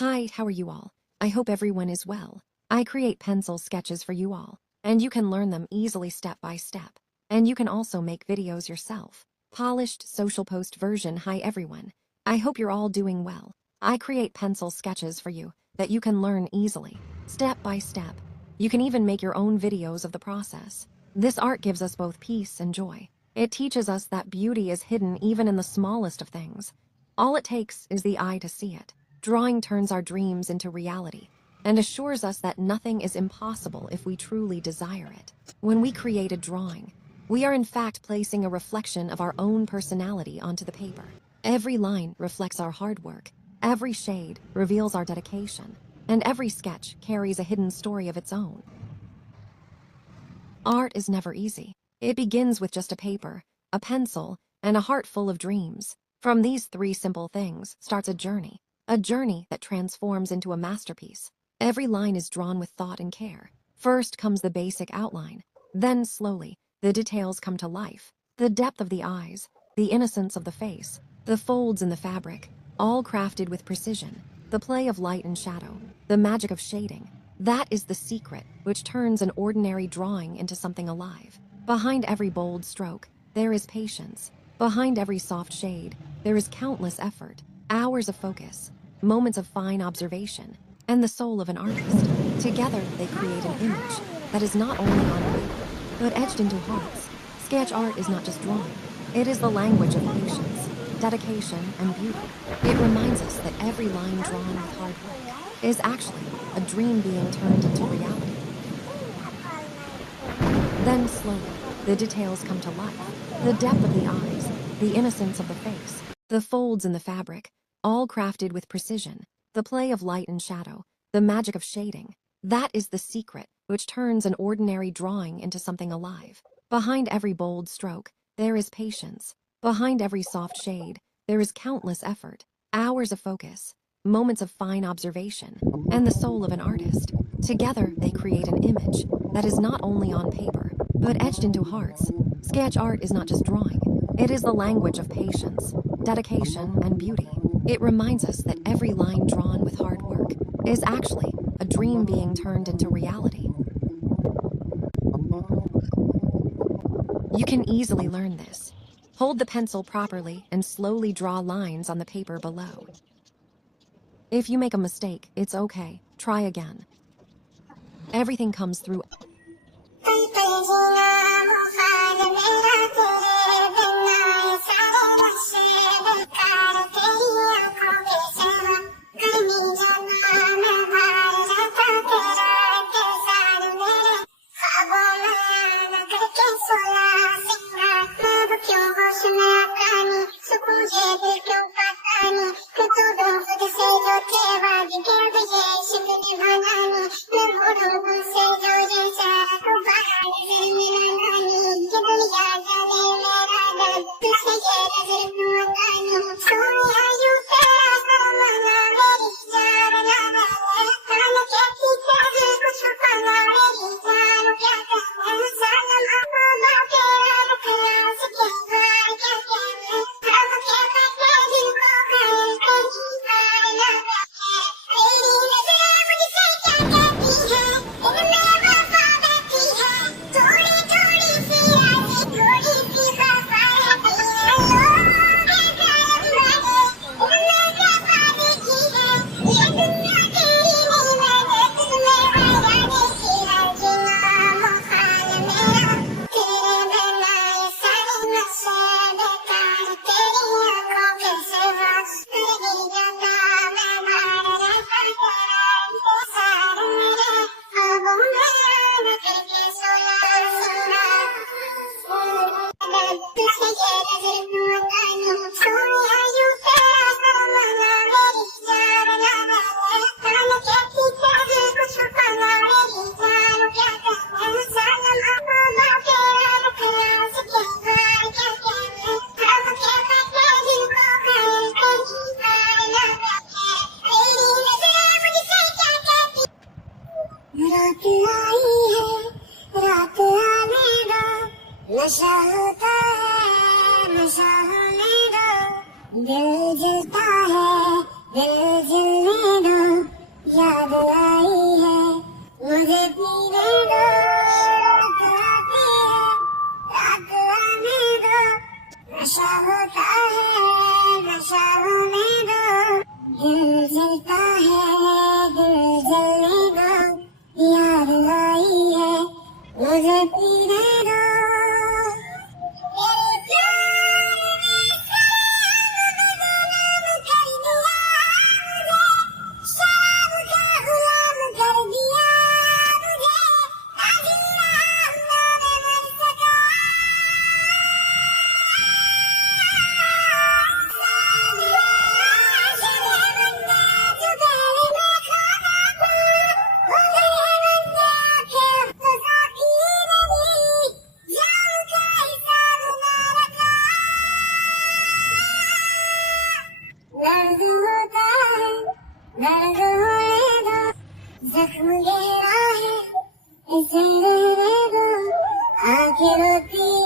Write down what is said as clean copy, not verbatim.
Hi, how are you all? I hope everyone is well. I create pencil sketches for you all, and you can learn them easily step by step. And you can also make videos yourself. Polished social post version. Hi everyone. I hope you're all doing well. I create pencil sketches for you that you can learn easily, step by step. You can even make your own videos of the process. This art gives us both peace and joy. It teaches us that beauty is hidden even in the smallest of things. All it takes is the eye to see it. Drawing turns our dreams into reality and assures us that nothing is impossible if we truly desire it. When we create a drawing, we are in fact placing a reflection of our own personality onto the paper. Every line reflects our hard work, every shade reveals our dedication, and every sketch carries a hidden story of its own. Art is never easy. It begins with just a paper, a pencil, and a heart full of dreams. From these three simple things starts a journey that transforms into a masterpiece. Every line is drawn with thought and care. First comes the basic outline, then slowly, the details come to life. The depth of the eyes, the innocence of the face, the folds in the fabric, all crafted with precision. The play of light and shadow, the magic of shading, that is the secret which turns an ordinary drawing into something alive. Behind every bold stroke, there is patience. Behind every soft shade, there is countless effort, hours of focus, moments of fine observation, and the soul of an artist. Together, they create an image that is not only on paper, but etched into hearts. Sketch art is not just drawing. It is the language of patience, dedication, and beauty. It reminds us that every line drawn with hard work is actually a dream being turned into reality. Then slowly, the details come to life. The depth of the eyes, the innocence of the face, the folds in the fabric, all crafted with precision. The play of light and shadow, the magic of shading, that is the secret which turns an ordinary drawing into something alive. Behind every bold stroke, there is patience. Behind every soft shade, there is countless effort, hours of focus, moments of fine observation, and the soul of an artist. Together, they create an image that is not only on paper, but etched into hearts. Sketch art is not just drawing. It is the language of patience, dedication, and beauty. It reminds us that every line drawn with hard work is actually a dream being turned into reality. You can easily learn this. Hold the pencil properly and slowly draw lines on the paper below. If you make a mistake, it's okay. Try again. Everything comes through. नशा होता है नशा होने दो दिल जलता है दिल जलने दो जलता है दिल जलने दो याद लाई है मुझे पीने दो तेरे प्यार ने सलाम कर दिया मुझे शाम का गुलाम कर दिया मुझे अजीरा हुआ मैं मर सका जख्म गहरा है इसे रहने दो आंखें रोती